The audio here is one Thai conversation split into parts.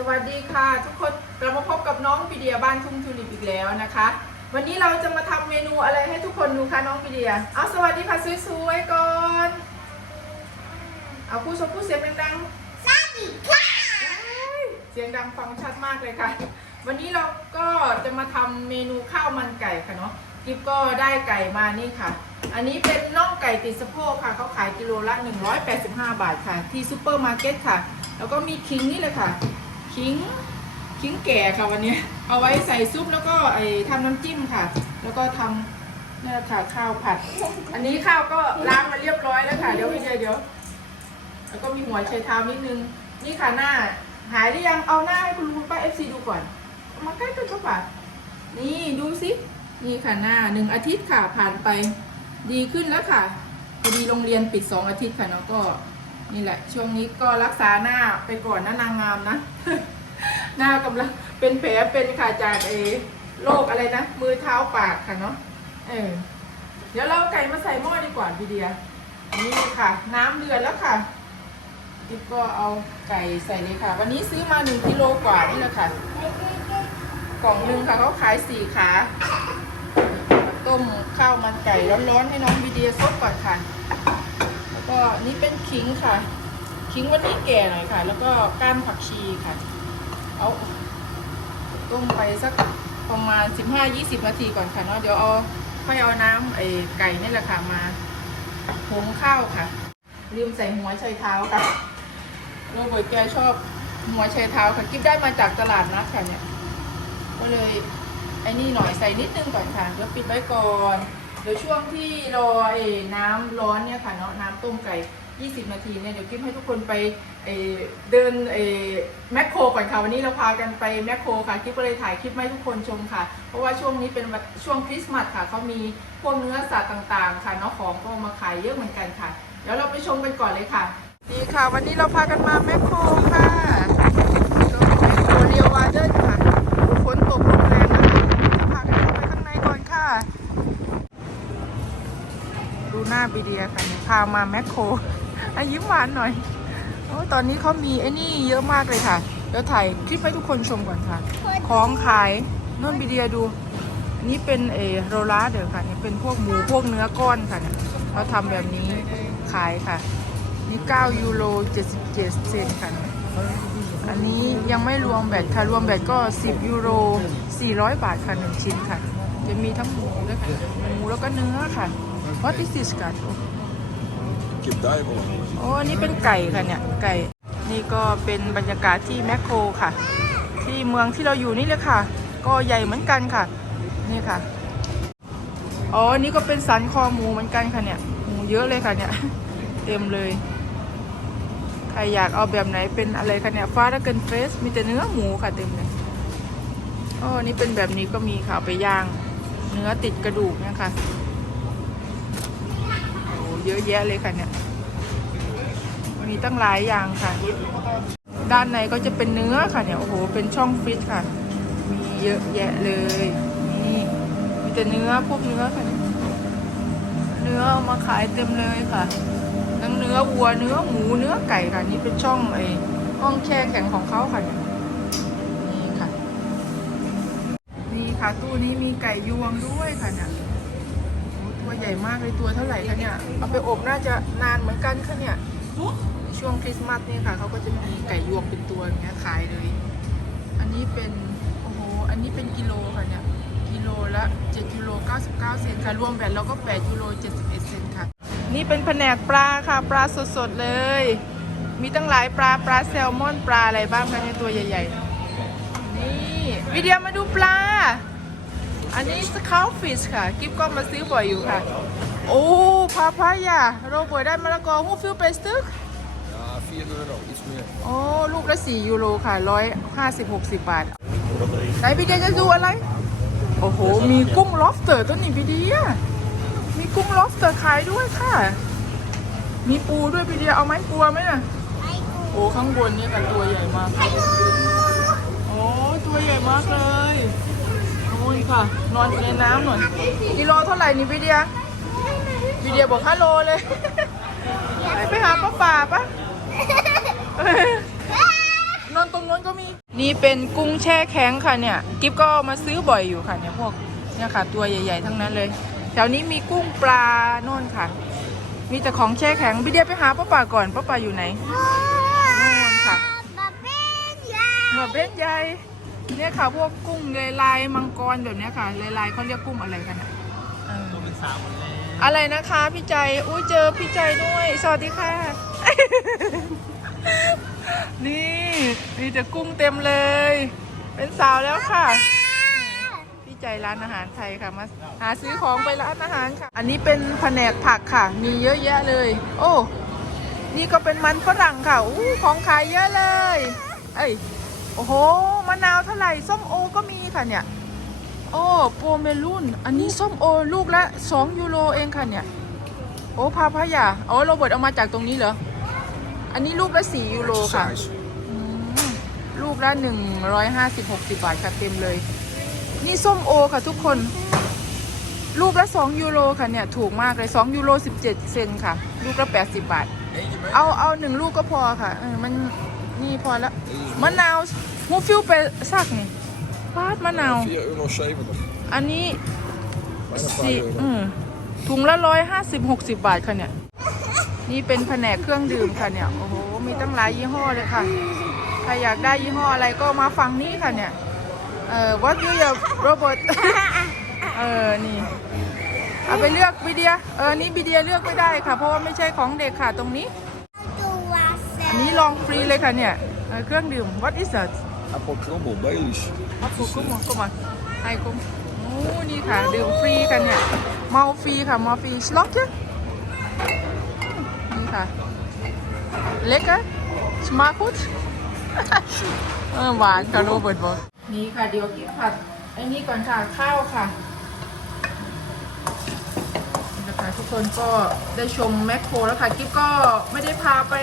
สวัสดีค่ะ ทุกคนเรามาพบกับน้องปีเดียบ้านทุ่งทูลิปอีกแล้วนะคะ วันนี้เราจะมาทำเมนูอะไรให้ทุกคนดูคะน้องปีเดียเอาสวัสดีค่ะสวยๆก่อนเอาผู้ชมผู้เสียงดังๆสวัสดีค่ะเสียงดังฟังชัดมากเลยค่ะ วันนี้เราก็จะมาทำเมนูข้าวมันไก่ค่ะเนาะกิฟก็ได้ไก่มานี่ค่ะ อันนี้เป็นน่องไก่ติดสะโพกค่ะเขาขายกิโลละ 185 บาทค่ะ ที่ซูเปอร์มาร์เก็ตค่ะ แล้วก็มีขิงนี่เลยค่ะ ขิงขิงแก่ค่ะวันนี้ เอาไว้ใส่ซุปแล้วก็ไอ้ทำน้ำจิ้มค่ะ แล้วก็ทำนี่แหละค่ะข้าวผัด อันนี้ข้าวก็ล้างมาเรียบร้อยแล้วค่ะ เดี๋ยวพี่เดียเดี๋ยว แล้วก็มีหัวไชเท้านิดนึง นี่ค่ะหน้า หายหรือยังเอาหน้าให้คุณลุงคุณป้าเอฟซีดูก่อน มาใกล้กันเข้าปะนี่ดูสินี่ค่ะหน้าหนึ่งอาทิตย์ค่ะผ่านไป ดีขึ้นแล้วค่ะพอดีโรงเรียนปิดสองอาทิตย์ค่ะเนาะก็ นี่แหละ ช่วงนี้ก็รักษาหน้าไปก่อนนะนางงามนะ หน้ากำลังเป็นแผลเป็นค่ะจากเอโรคอะไรนะ มือเท้าปากค่ะเนาะเออเดี๋ยวเราไก่มาใส่หม้อดีกว่าพี่เดียนี่ค่ะ น้ำเดือดแล้วค่ะจิ๊บก็เอาไก่ใส่เลยค่ะ วันนี้ซื้อมา1กิโลกว่านี่แหละค่ะกล่องหนึงค่ะเขาขายสี่ขาต้มข้าวมันไก่ร้อนๆให้น้องวีเดียซดก่อนค่ะ นี่เป็นขิงค่ะ ขิงวันนี้แก่หน่อยค่ะ แล้วก็ก้านผักชีค่ะ เอาต้มไปสักประมาณ 15-20 นาทีก่อนค่ะเนาะเดี๋ยวเอาค่อยเอาน้ำไอ้ไก่นี่แหละค่ะมาหุงข้าวค่ะลืมใส่หัวไชเท้าค่ะโรเบิร์ตแกชอบหัวไชเท้าค่ะกิ๊บได้มาจากตลาดนัดค่ะเนี่ย ก็เลยไอ้นี่หน่อยใส่นิดนึงก่อนค่ะเดี๋ยวปิดไว้ก่อน เดี๋ยวช่วงที่รอไอ้น้ำร้อนเนี่ยค่ะเนาะน้ำต้มไก่ 20 นาทีเนี่ยเดี๋ยวกิ๊บให้ทุกคนไปเดินไอ้แมคโครก่อนค่ะวันนี้เราพากันไปแมคโครค่ะกิ๊บก็เลยถ่ายคลิปให้ทุกคนชมค่ะ เพราะว่าช่วงนี้เป็นวันช่วงคริสต์มาสค่ะเขามีพวกเนื้อสัตว์ต่างๆ ค่ะเนาะของก็มาขายเยอะเหมือนกันค่ะ เดี๋ยวเราไปชมกันก่อนเลยค่ะ ดีค่ะ วันนี้เราพากันมาแมคโครค่ะก็แมคโครเรียววาเดนค่ะฝนตกลมแรงนะคะจะพากันเข้าไปข้างในก่อนค่ะ ดู หน้าบีเดียค่ะเนี่ยพามาแมคโครอะยิ้มหวานหน่อยโอ้ยตอนนี้เขามีไอ้นี่เยอะมากเลยค่ะเดี๋ยวถ่ายคลิปให้ทุกคนชมก่อนค่ะ ของขายนู่นบีเดียดูอันนี้เป็นเออโรลาเดี๋ยวค่ะเนี่ยเป็นพวกหมูพวกเนื้อก้อนค่ะเนี่ยเขาทำแบบนี้ขายค่ะ นี่9ยูโร77 เซนค่ะเนี่ยอันนี้ยังไม่รวมแบตค่ะ รวมแบตก็ 10 ยูโร 400 บาทค่ะ 1 ชิ้นค่ะ จะมีทั้งหมูด้วยค่ะหมูแล้วก็เนื้อค่ะ What is this กัน Kip Dive โอ้อันนี้เป็นไก่ค่ะเนี่ย ไก่ นี่ก็เป็นบรรยากาศที่แมคโครค่ะ ที่เมืองที่เราอยู่นี่เลยค่ะ ก็ใหญ่เหมือนกันค่ะ นี่ค่ะ อ๋อ อันนี้ก็เป็นสันคอหมูเหมือนกันค่ะเนี่ย หมูเยอะเลยค่ะเนี่ย เต็มเลย ใครอยากเอาแบบไหนเป็นอะไรคะเนี่ย ฟ้าดักเกินเฟส มีแต่เนื้อหมูค่ะเต็มเลยอ๋ออันนี่เป็นแบบนี้ก็มีค่ะเอาไปย่าง เนื้อติดกระดูกเนี่ยค่ะโอ้ เยอะแยะเลยค่ะเนี่ยมีตั้งหลายอย่างค่ะ ด้านในก็จะเป็นเนื้อค่ะเนี่ยโอ้โหเป็นช่องฟรีซค่ะ มีเยอะแยะเลยนี่มีแต่เนื้อพวกเนื้อค่ะเนี่ยเนื้อเอามาขายเต็มเลยค่ะทั้งเนื้อวัวเนื้อหมูเนื้อไก่ค่ะ นี่เป็นช่องไอ้ห้องแช่แข็งของเขาค่ะเนี่ยนี่ค่ะนี่ค่ะตู้นี้มีไก่ยวงด้วยค่ะเนี่ย ตัวใหญ่มากเลยตัวเท่าไหร่คะเนี่ย เอาไปอบน่าจะนานเหมือนกันค่ะเนี่ย ช่วงคริสต์มาสเนี่ยค่ะเขาก็จะมีไก่ยวงเป็นตัวอย่างเงี้ยขายเลย อันนี้เป็นโอ้โห อันนี้เป็นกิโลค่ะเนี่ย กิโลละ7ยูโร99 เซนค่ะ รวมแบตแล้วก็8ยูโร71 เซนค่ะ นี่เป็นแผนกปลาค่ะ ปลาสดๆเลย มีตั้งหลายปลา ปลาแซลมอน ปลาอะไรบ้างคะเนี่ยตัวใหญ่ ๆ นี่วิดีโอมาดูปลา อันนี้สคาลฟิชค่ะ กิฟก็มาซื้อบ่อยอยู่ค่ะ โอ้พาพายาโรเบิร์ตได้มะละกอฮูฟิลเปสตึก Ja, 4 euro, iets meer. โอ้ลูกละ4ยูโรค่ะ150 60บาท ไหนพี่เดียจะดูอะไร โอ้โห มีกุ้งล็อบสเตอร์ตัวนี้พี่เดียมีกุ้งล็อบสเตอร์ขายด้วยค่ะ มีปูด้วยพี่เดียเอาไหมกลัวไหมน่ะ โอ้ข้างบนนี่กันตัวใหญ่มากโอ้ตัวใหญ่มากเลยโอ้ยค่ะ นอนอยู่ในน้ำหน่อยกิโลเท่าไหร่นี่พี่เดียพี่เดียบอกฮัลโหลเลย ไปไปหาป้าป่าปะนอนตรงนู้นก็มี นี่เป็นกุ้งแช่แข็งค่ะเนี่ย กิฟก็มาซื้อบ่อยอยู่ค่ะเนี่ยพวกเนี่ยค่ะ ตัวใหญ่ ๆ ทั้งนั้นเลย แถวนี้มีกุ้งปลาโน่นค่ะ มีแต่ของแช่แข็งพี่เดียไปหาป้าป่าก่อนป้าป่าอยู่ไหนนู่นค่ะหัวเบ้นใหญ่ เนี่ยค่ะพวกกุ้งลายลายมังกรแบบเนี้ยค่ะลายลายเขาเรียกกุ้งอะไรกันอะเอออะไรนะคะพี่ใจอุ้ยเจอพี่ใจด้วย สวัสดีค่ะ นี่มีแต่กุ้งเต็มเลย เป็นสาวแล้วค่ะ พี่ใจร้านอาหารไทยค่ะมาหาซื้อของไปร้านอาหารค่ะ อันนี้เป็นแผนกผักค่ะ มีเยอะแยะเลย โอ้ นี่ก็เป็นมันฝรั่งค่ะอู้ของขายเยอะเลย เอ้ย โอ้โห มะนาวเท่าไหร่ ส้มโอก็มีค่ะเนี่ย โอ้โปรเมลุนอันนี้ส้มโอลูกละ2ยูโรเองค่ะเนี่ย โอ้พาพายาอ๋อโรเบิร์ตเอามาจากตรงนี้เหรอ อันนี้ลูกละ4ยูโรค่ะ Size. อืมลูกละ150 60บาทค่ะเต็มเลย นี่ส้มโอค่ะทุกคน ลูกละ2ยูโรค่ะเนี่ย ถูกมากเลย2ยูโร17เซนค่ะ ลูกละ80บาท Eentje mee? เอาเอาหนึ่งลูกก็พอค่ะเออมัน นี่พอแล้วมะนาวมูฟิวไปสักนี่ฟาดมะนาว 4,70 euro. อันนี้ Bijna สี่ 5 euro. อืมถุงละร้อยห้าสิบหกสิบบาทค่ะเนี่ย นี่เป็นแผนกเครื่องดื่มค่ะเนี่ย โอ้โห มีตั้งหลายยี่ห้อเลยค่ะ ใครอยากได้ยี่ห้ออะไรก็มาฟังนี่ค่ะเนี่ย เออ what do you Robert เออ นี่ เอาไปเลือกบีเดีย เออ นี่บีเดียเลือกไม่ได้ค่ะ เพราะว่าไม่ใช่ของเด็กค่ะตรงนี้อันนี้ ลองฟรีเลยค่ะเนี่ยเอ่อเครื่องดื่ม what is that Apple crumble, Baileys. อัพกุกุมกุมาไฮกุมโอ้นี่ค่ะ ดื่มฟรีกันเนี่ย เมาฟรีค่ะเมาฟรีสล็อกเกอร์นี่ค่ะ เล็กอะสมาคุดเออหวานค่ะโรเบิร์ตบอกนี่ค่ะ เดี๋ยวกินผัดไอ้นี่ก่อนค่ะ ข้าวค่ะนี่นะ คนก็ได้ชมแมคโครแล้วค่ะกิ๊บก็ไม่ได้พาไป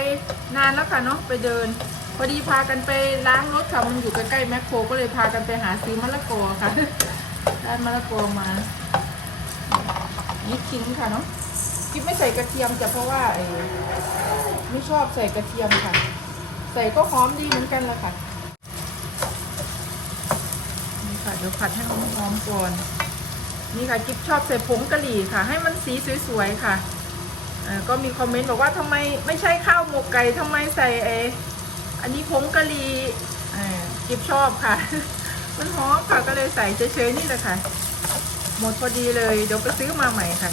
นานแล้วค่ะเนาะไปเดิน พอดีพากันไปล้างรถค่ะมันอยู่ใกล้ๆแมคโครก็เลยพากันไปหาซื้อมะละกอค่ะได้มะละกอมานี่ขิงค่ะเนาะกิ๊บไม่ใส่กระเทียมจะเพราะว่าเออไม่ชอบใส่กระเทียมค่ะ ใส่ก็หอมดีเหมือนกันละค่ะนี่ค่ะเดี๋ยวผัดให้หอมๆก่อน นี่ค่ะกิ๊บชอบใส่ผงกะหรี่ค่ะ ให้มันสีสวยๆค่ะก็มีคอมเมนต์บอกว่าทำไมไม่ใช่ข้าวหมกไก่ทำไมใส่เอออันนี้ผงกะหรี่กิ๊บชอบค่ะ มันหอมค่ะก็เลยใส่เฉยๆนี่แหละค่ะ หมดพอดีเลยเดี๋ยวไปซื้อมาใหม่ค่ะ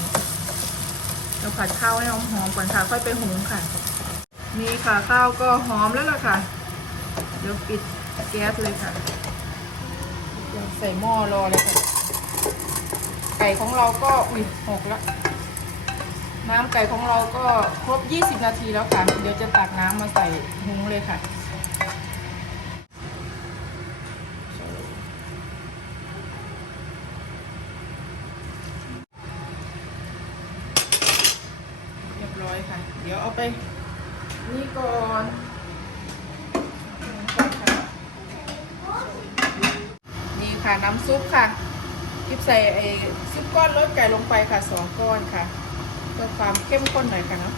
เดี๋ยวผัดข้าวให้หอมๆก่อนค่ะค่อยไปหุงค่ะ นี่ค่ะข้าวก็หอมแล้วล่ะค่ะ เดี๋ยวปิดแก๊สเลยค่ะเดี๋ยวใส่หม้อรอเลยค่ะ ก่ของเราก็อุ้ยหกแล้ว น้ำไก่ของเราก็ครบ 20 นาทีแล้วค่ะ เดี๋ยวจะตักน้ำมาใส่หุงเลยค่ะเรียบร้อยค่ะ เดี๋ยวเอาไป นี่ก่อนนี่ค่ะน้ำซุปค่ะ คิปใส่ไอ้ซุปก้อนรสไก่ลงไปค่ะสองก้อนค่ะ เพื่อความเข้มข้นหน่อยค่ะเนาะ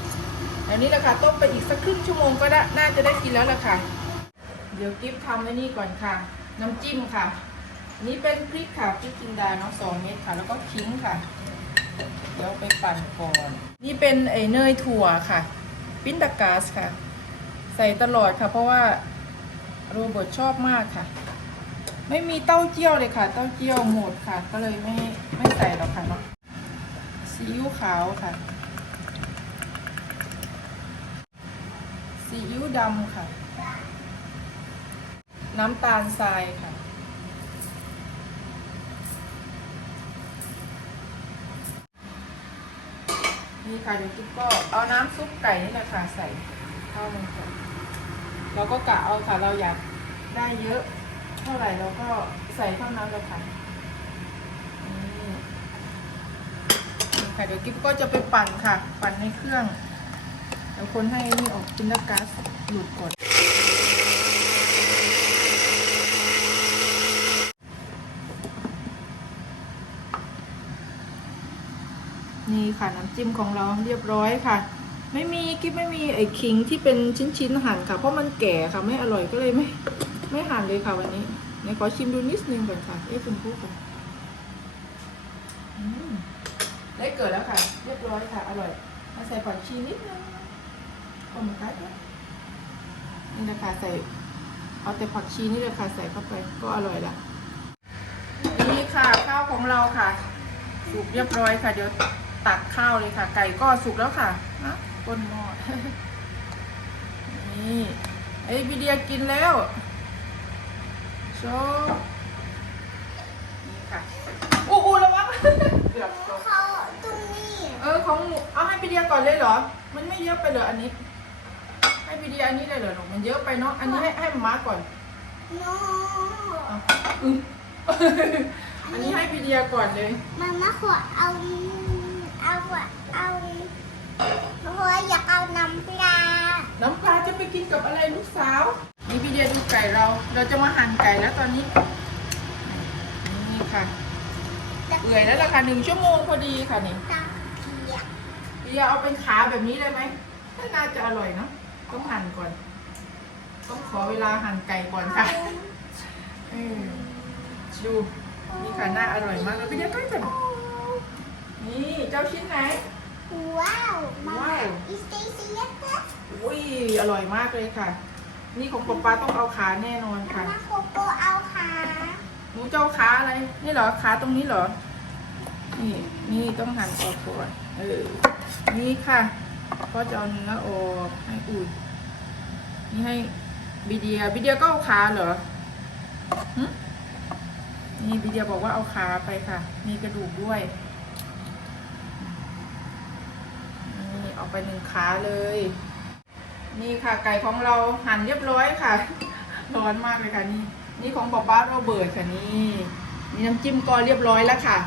อันนี้แหละค่ะต้มไปอีกสักครึ่งชั่วโมงก็ได้น่าจะได้กินแล้วล่ะค่ะ เดี๋ยวกิฟทำไว้นี่ก่อนค่ะ น้ำจิ้มค่ะ นี่เป็นพริกค่ะพริกจินดาเนาะสองเม็ดค่ะ แล้วก็ขิงค่ะเดี๋ยวไปปั่นก่อน นี่เป็นไอ้เนยถั่วค่ะ ปิ้นดากาสค่ะ ใส่ตลอดค่ะ เพราะว่าโรเบิร์ตชอบมากค่ะ ไม่มีเต้าเจี้ยวเลยค่ะ เต้าเจี้ยวหมดค่ะ ก็เลยไม่ไม่ใส่หรอกค่ะเนาะซีอิ๊วขาวค่ะซีอิ๊วดำค่ะ น้ำตาลทรายค่ะ นี่ค่ะเดี๋ยวกิ๊บก็เอาน้ำซุปไก่นี่แหละค่ะใส่เข้าลงไปเราก็กะเอาค่ะเราอยากได้เยอะ เท่าไหร่เราก็ใส่เท่านั้นเลยค่ะนี่ค่ะเดี๋ยวกิ๊บก็จะไปปั่นค่ะ ปั่นในเครื่องเดี๋ยวคนให้นี่ออกกินแล้วก๊าซหลุดก่อนนี่ค่ะน้ำจิ้มของเราเรียบร้อยค่ะ ไม่มีกิ๊บไม่มีไอ้ขิงที่เป็นชิ้นๆหั่นค่ะ เพราะมันแก่ค่ะไม่อร่อยก็เลยไม่ไม่หั่นเลยค่ะวันนี้ ไหนขอชิมดูนิดนึงก่อนค่ะเอ๊ะคุณผู้ค่ะอืมได้เกิดแล้วค่ะ เรียบร้อยค่ะ อร่อย มาใส่ผักชีนิดนึงก็มาคัดนะนี่นะคะใส่ เอาแต่ผักชีนี่เลยค่ะใส่เข้าไปก็อร่อยละนี่ค่ะข้าวของเราค่ะ สุกเรียบร้อยค่ะ เดี๋ยวตักข้าวเลยค่ะ ไก่ก็สุกแล้วค่ะนะก้นหม้อนี่ไอ้บีเดียกินแล้ว ชว์นี่ค่ะอู้อู้ระวังเกือบจบเขาตรงนี้เออของหนูเอาให้บีเดียก่อนเลยเหรอ มันไม่เยอะไปเหรออันนี้ ให้บีเดียอันนี้เลยเหรอหนูมันเยอะไปเนาะอันนี้ให้ให้หมาก่อนโนเอาอืมอันนี้ให้บีเดียก่อนเลย มาม่าขอเอาเอาเอาเพราะว่าอยากเอาน้ำปลา น้ำปลาจะไปกินกับอะไรลูกสาว นี่พี่เดียดูไก่เรา เราจะมาหั่นไก่แล้วตอนนี้ นี่ค่ะ เปื่อยแล้วล่ะค่ะหนึ่งชั่วโมงพอดีค่ะนี่ตาเกียกพี่เดียเอาเป็นขาแบบนี้เลยไหมน่าจะอร่อยเนาะ ต้องหั่นก่อน ต้องขอเวลาหั่นไก่ก่อนค่ะเออดูนี่ค่ะน่าอร่อยมากเลยพี่เดียก็จะนี่เจ้าชิ้นไหน ว้าวมาว้าวอีสเตซี่เล็กนะอุ้ยอร่อยมากเลยค่ะ นี่ของป๊าป๊าต้องเอาขาแน่นอนมาค่ะม่าโกโก้เอาขาหนูเจ้าขาอะไร นี่เหรอขาตรงนี้เหรอ นี่ นี่ต้องหั่นออกก่อน เออ นี่ค่ะ ก็จะเอาเนื้อออกให้อุ่นนี่ให้บีเดียบีเดียก็เอาขาเหรอหึนี่บีเดียบอกว่าเอาขาไปค่ะ มีกระดูกด้วย นี่เอาไปหนึ่งขาเลย นี่ค่ะไก่ของเราหั่นเรียบร้อยค่ะ ร้อนมากเลยค่ะนี่ นี่ของป๊าป๊าโรเบิร์ตค่ะนี่นี่น้ำจิ้มก็เรียบร้อยแล้วค่ะ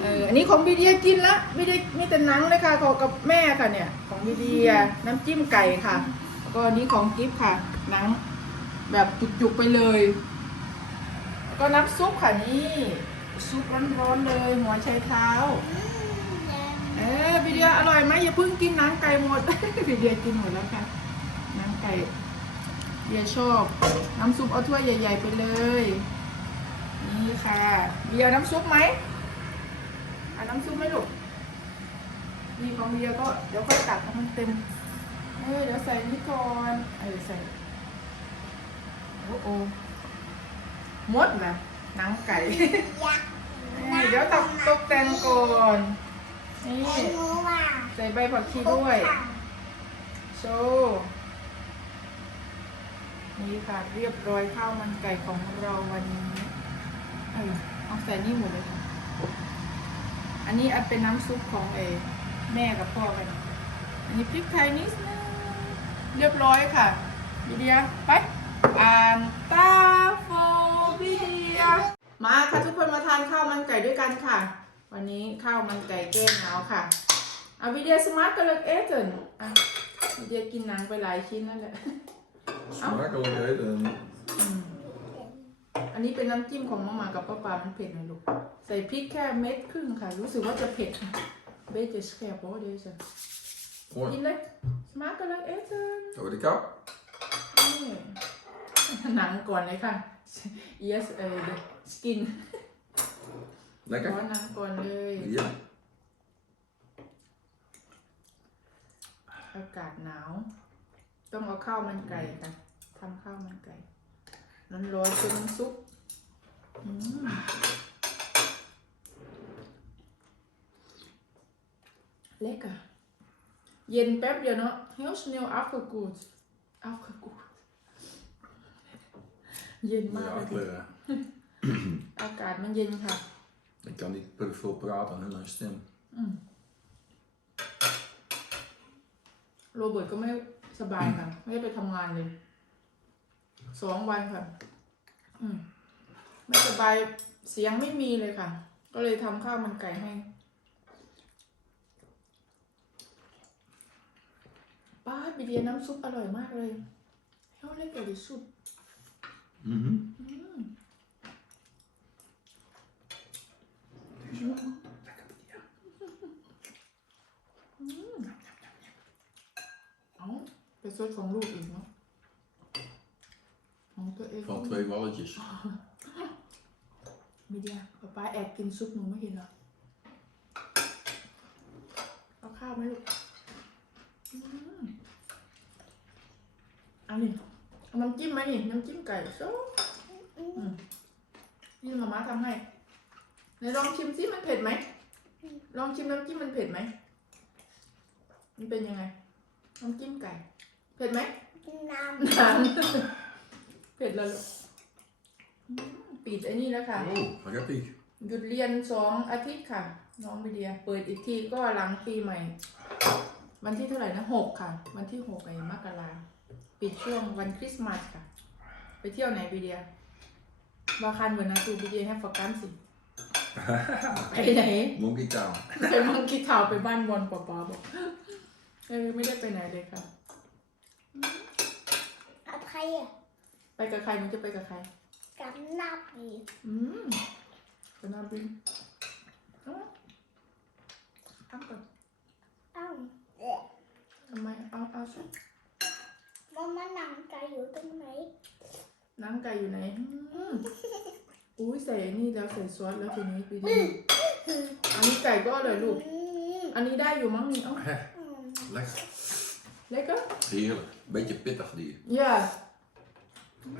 เอออันนี้ของบีเดียกินละไม่ได้มีแต่หนังเลยค่ะของกับแม่ค่ะเนี่ย ของบีเดียน้ำจิ้มไก่ค่ะแล้วก็อันนี้ของกิฟค่ะ หนัง แบบจุกๆไปเลยแล้วก็น้ำซุปค่ะนี่ซุปร้อนๆเลย หัวไชเท้า ออบีเดียอร่อยไหมอย่าเพิ่งกินหนังไก่หมดบีเดียกินหมดแล้วค่ะหนังไก่บีเดียชอบน้ำซุปเอาถ้วยใหญ่ ๆ ไปเลยนี่ค่ะเบียร์น้ำซุปไหมเอาน้ำซุปไหมลูกนี่ของเบียร์ก็เดี๋ยวค่อยตักให้มันเต็มเออเดี๋ยวใส่นี่ก่อนเออใส่โอ้โหมดนะหนังไก่ เดี๋ยวตกตกแต่งก่อน นี่ใส่ใบผักชีด้วย โชว์นี่ค่ะเรียบร้อยข้าวมันไก่ของเราวันนี้เออเอาใส่นี่หมดเลยค่ะ อันนี้อันเป็นน้ำซุปของเอแม่กับพ่อกัน อันนี้พริกไทยนิดนึงเรียบร้อยค่ะบีเดียไปอ่านตาโฟบีเดียมาค่ะทุกคนมาทานข้าวมันไก่ด้วยกันค่ะ วันนี้ข้าวมันไก่แก้หนาวค่ะเอาบีเดียสมาร์ทกันเลยเอเจนอะบีเดียกินหนังไปหลายชิ้นนั่นแหละ Smakelijk eten. อืมอันนี้เป็นน้ำจิ้มของมาม่ากับป้าปามันเผ็ดหน่อยลูก ใส่พริกแค่เม็ดครึ่งค่ะ รู้สึกว่าจะเผ็ดเบสจะแสบเพราะว่าเดซ Mooi. กินเลยสมาร์ทกันเลยเอเจน Over de kap. นี่หนังก่อนเลยค่ะ yes เออ the skin ขอ Lekker. หนังก่อนเลย Ja. อากาศหนาว ต้องเอาข้าวมันไก่ค่ะทำข้าวมันไก่ร้อนๆเป็นน้ำซุปอืมเล็กอะเย็นแป๊บเดียวเนาะ heel snel afgekoeld afgekoeld เย็นมาก Ja, เลย kleuren. อากาศมันเย็นค่ะ Ik kan niet per veel praten en een stem. โรเบิร์ตก็ไม่สบายค่ะ ไม่ได้ไปทำงานเลยสองวันค่ะ อืม ไม่สบายเสียงไม่มีเลยค่ะ ก็เลยทำข้าวมันไก่ให้ ป้าดบีเดียน้ำซุปอร่อยมากเลยเฮ้ยเล็กกว่าดิซุป Mhm. เอาไปซดของลูกอีกเนาะของตัว twee walletjes. มีเดียป๊าป๊าแอบกินซุปหนูไม่เห็นเหรอเอาข้าวไหมลูกอืมเอานี่เอาน้ำจิ้มไหมนี่น้ำจิ้มไก่ซุปอืมนี่มาม่าทำให้ ไหนลองชิมซิมันเผ็ดไหม ลองชิมน้ำจิ้มมันเผ็ดไหม มันเป็นยังไง น้ำจิ้มไก่ เผ็ดไหมน้นานเผ็ดแล้วลูกอืมปิดไอ้นี่แล้วค่ะ Oh, spaghetti. หยุดเรียนสองอาทิตย์ค่ะ น้องวิเดีย เปิดอีกทีก็หลังปีใหม่ วันที่เท่าไหร่นะหกค่ะ วันที่หกไอ้มกราปิดช่วงวันคริสต์มาสค่ะ ไปเที่ยวไหนวิเดียบาคันเหมือนนะตูวิเดียให้ฟอกันสิ ไปไหน Monkey Town. ไปมังคีทาวน์ไปบ้านบอลป๊าป๊าบอกเออไม่ได้ไปไหนเลยค่ะำกับใครอะไปกับใครมันจะไปกับใคร กับนับอีกอืมไปนาบินเอาเอาก่อนเอ้าเด็กทำไมเอาเอาสิมามานั่งใจอยู่ตรงไหน น้ำไก่อยู่ไหนอืม อุ้ยใส่นี่แล้วใส่ซอสแล้วทีนี้ปีนี้อันนี้ไก่ก็อร่อยลูกอืมอันนี้ได้อยู่มั้งนี่เอ้า Hè, อืม lekker. เล็กก็ Heerlijk. Beetje pittig die. ย่า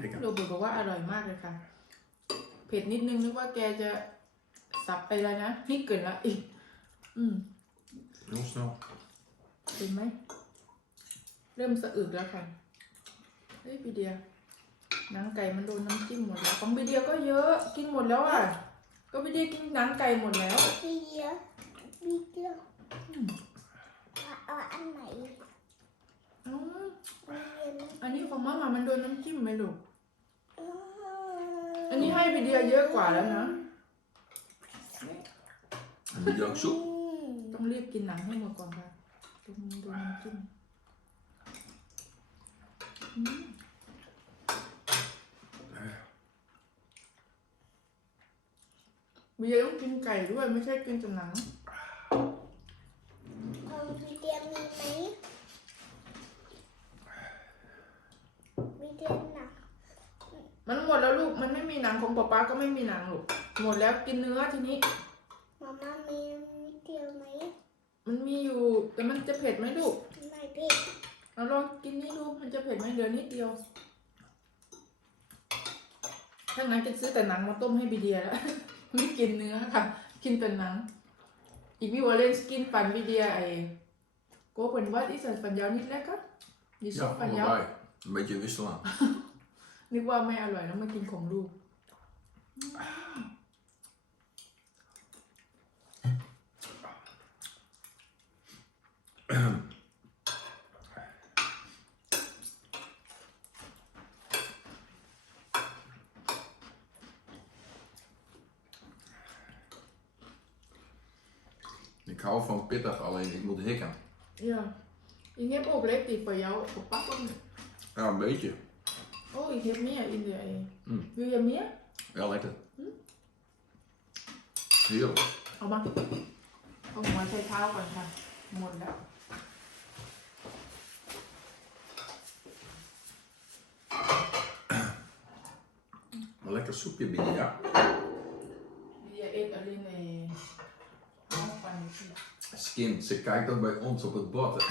Lekker. โรเบิร์ตบอกว่าอร่อยมากเลยค่ะ เผ็ดนิดนึงนึกว่าแกจะสับไปแล้วนะนี่เกินละอีก อืม Heel snel. เห็นไหม เริ่มสะอึกแล้วค่ะ เฮ้ยพี่เดีย หนังไก่มันโดนน้ำจิ้มหมดแล้วของพี่เดียก็เยอะกินหมดแล้วอะ ก็พี่เดียกินหนังไก่หมดแล้ววิเดียววิเดียวอืมเอาเอาอันไหนเอ้าวิเดียวนะอันนี้ของมาม่ามันโดนน้ำจิ้มไหมลูกอืมอันนี้ให้พี่เดียเยอะกว่าแล้วนะ En wil je ook soep? อืมต้องรีบกินหนังให้หมดก่อนค่ะโดนโดนน้ำจิ้มอืม เดียต้องกินไก่ด้วยไม่ใช่กินแต่หนังเอาวิเดียวมีไหมวิเดียวหนักมันหมดแล้วลูกมันไม่มีหนังของป๊าป๊าก็ไม่มีหนังลูกหมดแล้วกินเนื้อทีนี้มาม่ามีวิเดียวไหมมันมีอยู่แต่มันจะเผ็ดไหมลูกไม่พี่เอาลองกินนี่ดูมันจะเผ็ดไหมเหลือนิดเดียวถ้างั้นจะซื้อแต่หนังมาต้มให้บีเดียแล้ว ไม่กินเนื้อค่ะ กินแต่หนัง อีกวิวอลเลนสกินปันบีเดียไอ้โกเป็นวัดอีสันฟันยาวนิดแล้วก็ดิซุป Ja, ฟันยาว allebei. Een beetje wisselen. นึกว่าไม่อร่อยแล้วมากินของลูก Ik hikken. Ja. Ik heb ook lekker voor jou gepakt. of niet? Ja, een beetje. Oh, ik heb meer in de ei. Mm. Wil je meer? Ja, lekker. Heerlijk. เอามาเอาหัวใช้เท้าก่อนค่ะ หมดแล้ว Een lekker soepje binnen, ja. เดียเอ็ดอะไรในเอาฟันที่ Skin, ze kijkt ook bij ons op het bord. hè.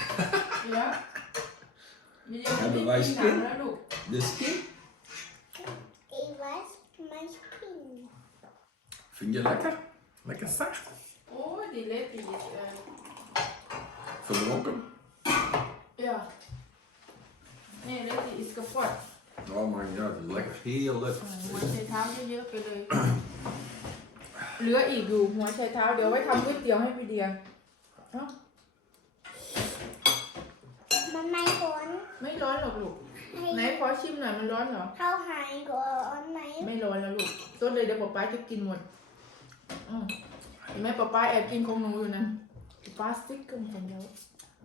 เดี๋ยวเดีย Hebben ไม่ wij ได้กินหนัง skin? แล้วลูก De skin? Ik was mijn spin. Vind je lekker? Lekker zacht. โอ้ยดีเล็ดดีเล็ดเออ Verdronken. เดี๋ยวนี่เล็ดดีอิสกระปอด Oh, maar ja, het is lekker. Heerlijk. หัวใช้เท้าเยอะๆไปเลย เหลืออีกอยู่หัวใช้เท้าเดี๋ยวไว้ทำก๋วยเตี๋ยวให้พี่เดียเอ้า มันไม่ร้อนไม่ร้อนหรอกลูก ให้ไหนขอชิมหน่อยมันร้อนเหรอ เข้าหายก่อนไหมไม่ร้อนแล้วลูกต้นเลยเดี๋ยวป๊าป๊าจะกินหมดอืมเห็นไหมป๊าป๊าแอบกินของหนูอยู่นะป๊าป๊าสติ๊กเกอร์ของเรา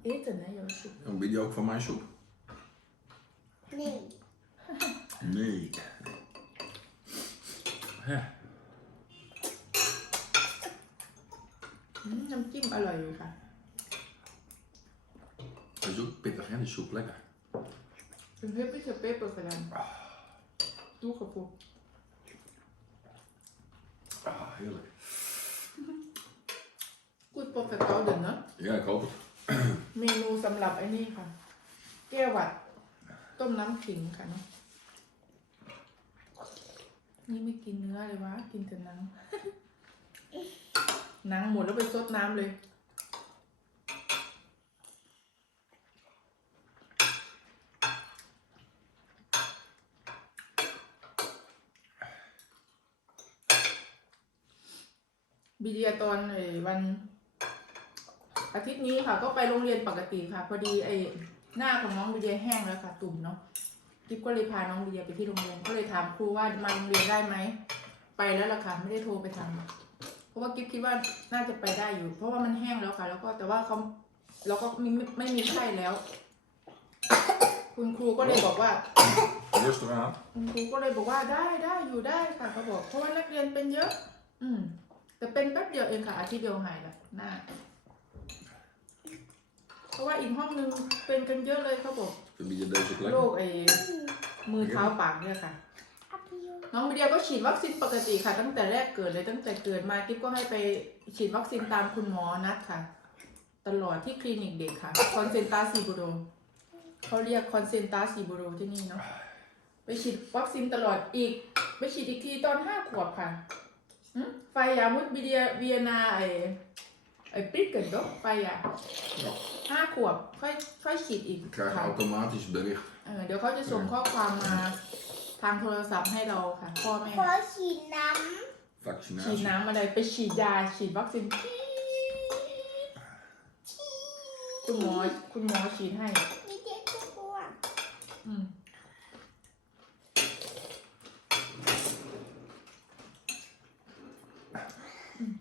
เอ๊ะแต่ไหนยังสุก Dan wil je ook van mijn soep? นี่ Nee. Hè. อืม น้ำจิ้มอร่อยอยู่ค่ะ Dat is ook pittig, hè, die soep. Lekker. เป็นเพปเปอร์เปเปอร์กันดูขอบคุณ Ah, heerlijk. กูดโปรเฟกต์เกาเดินเนอะ Ja, ik hoop het. เมนูสำหรับไอ้นี่ค่ะ แก้วหวัด ต้มน้ำขิงค่ะเนาะ นี่ไม่กินเนื้อเลยวะ กินแต่หนัง หนังหมดแล้วไปซดน้ำเลยบิเดียตอนไอ้วัน อาทิตย์นี้ค่ะ ก็ไปโรงเรียนปกติค่ะ พอดีไอ้หน้าของน้องบิเดียแห้งแล้วค่ะ ตุ่มเนาะกิ๊บก็เลยพาน้องบิเดียไปที่โรงเรียน ก็เลยถามครูว่ามาโรงเรียนได้ไหม ไปแล้วล่ะค่ะ ไม่ได้โทรไปถาม เพราะว่ากิ๊บคิดว่าน่าจะไปได้อยู่ เพราะว่ามันแห้งแล้วค่ะ แล้วก็แต่ว่าเขาเราก็ไม่ไม่ไม่มีไข้แล้ว คุณครูก็เลยบอกว่า Rustig aan. คุณครูก็เลยบอกว่าได้ได้อยู่ได้ค่ะเขาบอก เพราะว่านักเรียนเป็นเยอะ อืม แต่เป็นแป๊บเดียวเองค่ะอาทิตย์เดียวหายละหน้า เพราะว่าอีกห้องนึงเป็นกันเยอะเลยเขาบอก Vind je deze ook โร lekker? คไอ้มือเท้าปากเนี่ยค่ะอาพิว น้องวิเดียก็ฉีดวัคซีนปกติค่ะ ตั้งแต่แรกเกิดเลยตั้งแต่เกิดมากิ๊บก็ให้ไปฉีดวัคซีนตามคุณหมอนัดค่ะ ตลอดที่คลินิกเด็กค่ะคอนเซนตาซีบูโรเขาเรียกคอนเซนตาซีบูโรที่นี่เนาะไปฉีดวัคซีนตลอดอีก ไปฉีดอีกทีตอนห้าขวบค่ะหึไฟยามุดวิเดียเวียนาไอไอปริกเกินก็ไฟยา Ja. ห้าขวบค่อยค่อยฉีดอีก Ik krijg ค่ะ automatisch bericht. เออเดี๋ยวเขาจะส่งข้อความมา ทางโทรศัพท์ให้เราค่ะพ่อแม่ขอฉีดน้ ฉีด Vaccinatie. น้ำอะไรไปฉีดยาฉีดวัคซีนคุณหมอคุณหมอฉีดให้ำมีเด็กทุกคนอืมอืม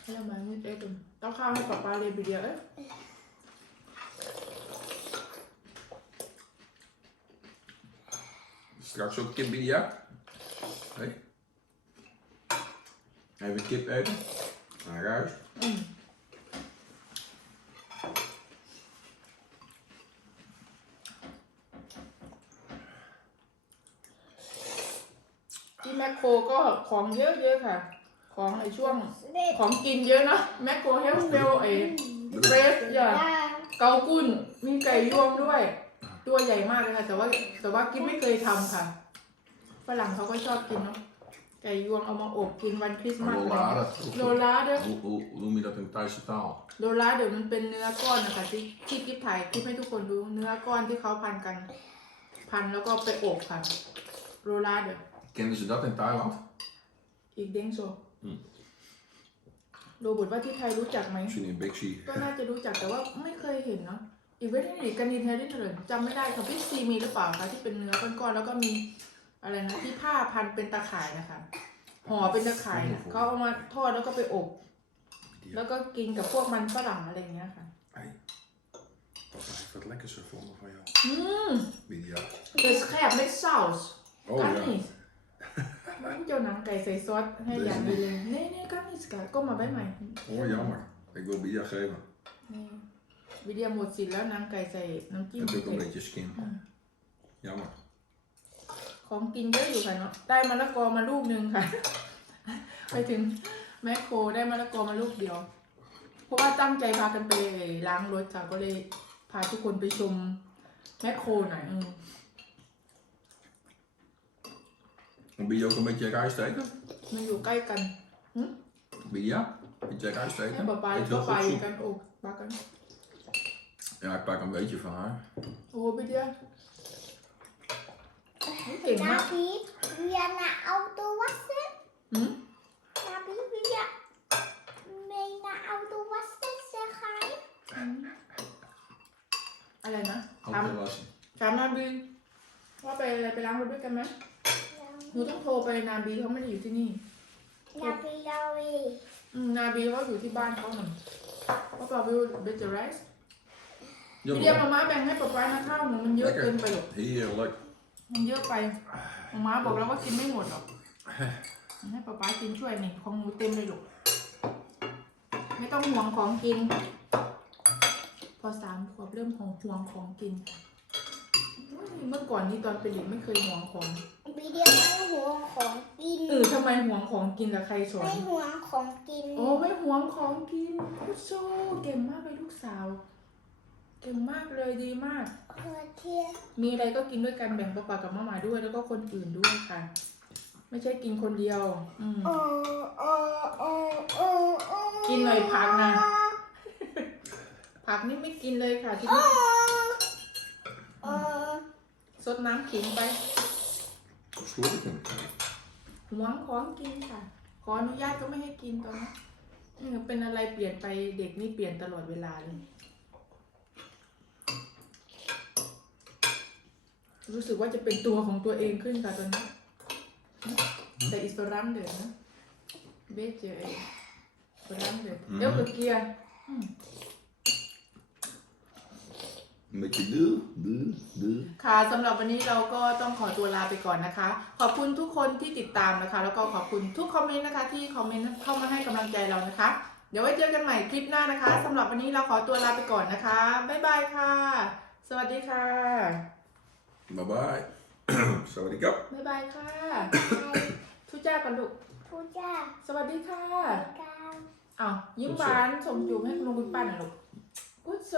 ให้เรามานิดเอ็ดต้องข้าวให้ป๊าป๊าเรียนไปเดียวเอ้ย Straks ook kip ja? Nee? Even kip eten. Naar huis. อืมที่แมคโครก็ของเยอะๆค่ะ ของในช่วงเด็กของกินเยอะเนอะแมคโครเฮลท์เฟลไอเฟรสอย่าได้เกากุ้นมีไก่ยวงด้วย ตัวใหญ่มากเลยค่ะ แต่ว่าแต่ว่ากินไม่เคยทำค่ะ ฝรั่งเขาก็ชอบกินเนาะ ไก่ยวงเอามาอบกินวันคริสต์มาสอะไรอย่างเงี้ย Rollade. โลลาเด้อ Hoe, hoe, hoe noem je dat in Thaise taal? โลลาเดี๋ยวมันเป็นเนื้อก้อนนะคะที่ที่กิ๊บถ่ายคลิปให้ทุกคนดู เนื้อก้อนที่เขาพันกัน พันแล้วก็ไปอบค่ะโรลาเดี๋ยว Kennen ze dat in Thailand? อีกเด้งโซอืม โรเบิร์ตว่าที่ไทยรู้จักไหม Misschien in Bixi. ก็น่าจะรู้จักแต่ว่าไม่เคยเห็นเนาะ อีเวนต์นี่กันนินเทอร์ดิเทอร์จำไม่ได้ค่ะพี่ซีมีหรือเปล่าคะที่เป็นเนื้อก้อนๆแล้วก็มีอะไรนะที่ผ้าพันเป็นตะข่ายนะคะห่อเป็นตะข่ายนะเขาเอามาทอดแล้วก็ไปอบ แล้วก็กินกับพวกมันฝรั่งอะไรอย่างเงี้ยค่ะ Hey. Papa heeft wat lekkers gevonden van jou. อืม Lydia. เดสแคบไม่ซอส Oh กั ja. นนี่เจ้าหนังไก่ใส่ซอสให้อย่างดีเลยเน่เน่กันนี่สกัดก็มาไว้ใหม่ Oh jammer. Ik wil Lydia geven. นี่ วิดีโอหมดสิทธิ์แล้วหนังไก่ใส่น้ำจิ้ม Het is ook เผ็ een ด beetje skin. Jammer. ของกินเยอะอยู่ค่ะเนาะได้มะละกอมาลูกหนึ่งค่ะ ไปถึงแมคโครได้มะละกอมาลูกเดียว เพราะว่าตั้งใจพากันไปล้างรถค่ะก็เลยพาทุกคนไปชมแมคโครหน่อยอืม Wil je ook een beetje rijst eten? มันอยู่ใกล้กัน Lydia? Beetje rijst ให้ eten? ป๊าป๊า Eet ก็ wel ไป goed กัน soep. โอ้ปากัน Ja, ik pak een beetje van haar. โอ้ไปเดียวเก่งนามากพีเวียนาเอาตัววัดเซ็ตหืมนาพีเวียเมย์นาเอาตัววัดเซ็ตเสียขายอะไรนะ Ook ถาม heel lastig. ถามนาบีว่าไปอะไรไปล้างรถด้วยกันไหมหนูต้องโทรไปนาบีเขาไม่ได้อยู่ที่นี่นาพีเอาเองอืมนาบีเขาอยู่ที่บ้านเขาหน่อยว่าป๊าวิวเบเจอร์ไรส์ พี่เดียว Jawel. มาม่าแบ่งให้ป๊าป๊านะข้าวหนูมันเยอะเกินไปหรอก Heerlijk. มันเยอะไปมาม่าบอกแล้วว่ากินไม่หมดหรอกให้ป๊าป๊ากินช่วยนี่ของหนูเต็มเลยลูกไม่ต้องห่วงของกิน พอสามขวบเริ่มของห่วงของกินอุ๊ยเมื่อก่อนนี้ตอนเป็นเด็กไม่เคยหวงของวิดีโอไม่ห่วงของกินเออทำไมหวงของกินกับใครสอน ไม่ห่วงของกิน โอ้ไม่หวงของกินพุชโซเก่งมากเลยลูกสาว เก่งมากเลยดีมากเออเทียมีอะไรก็กินด้วยกันแบ่งปะปากับมามาด้วย แล้วก็คนอื่นด้วยค่ะ ไม่ใช่กินคนเดียว อืม โอ้โอ้โอ้โอ้โอ้กินหน่อยผักนะ ผักนี่ไม่กินเลยค่ะที่โอ้นี่โอ้ซดน้ำขิงไป Förstår du inte? หวงของกินค่ะ ขออนุญาตก็ไม่ให้กินตอนนี้เออเป็นอะไรเปลี่ยนไปเด็กนี่เปลี่ยนตลอดเวลาเลย รู้สึกว่าจะเป็นตัวของตัวเองขึ้นค่ะตอนนี้ แต่อิสรัมเดือนะเบสเจอเองอิสรัมเดือเดี๋ยวกับเกียร์ Mycket du, du, du. ค่ะสำหรับวันนี้เราก็ต้องขอตัวลาไปก่อนนะคะ ขอบคุณทุกคนที่ติดตามนะคะ แล้วก็ขอบคุณทุกคอมเมนต์นะคะ ที่คอมเมนต์เข้ามาให้กำลังใจเรานะคะ เดี๋ยวไว้เจอกันใหม่คลิปหน้านะคะสำหรับวันนี้เราขอตัวลาไปก่อนนะคะ บ๊ายบายค่ะ สวัสดีค่ะ Bye bye. Sawadee บ๊ายบายค่ะทุจ้ากันลูกพูดจ้าสวัสดีค่ะกาวอ้าวยิ้มหวานส่งจูบให้คุณลุงคุณป้าหน่อยลูกกุ๊ดโซ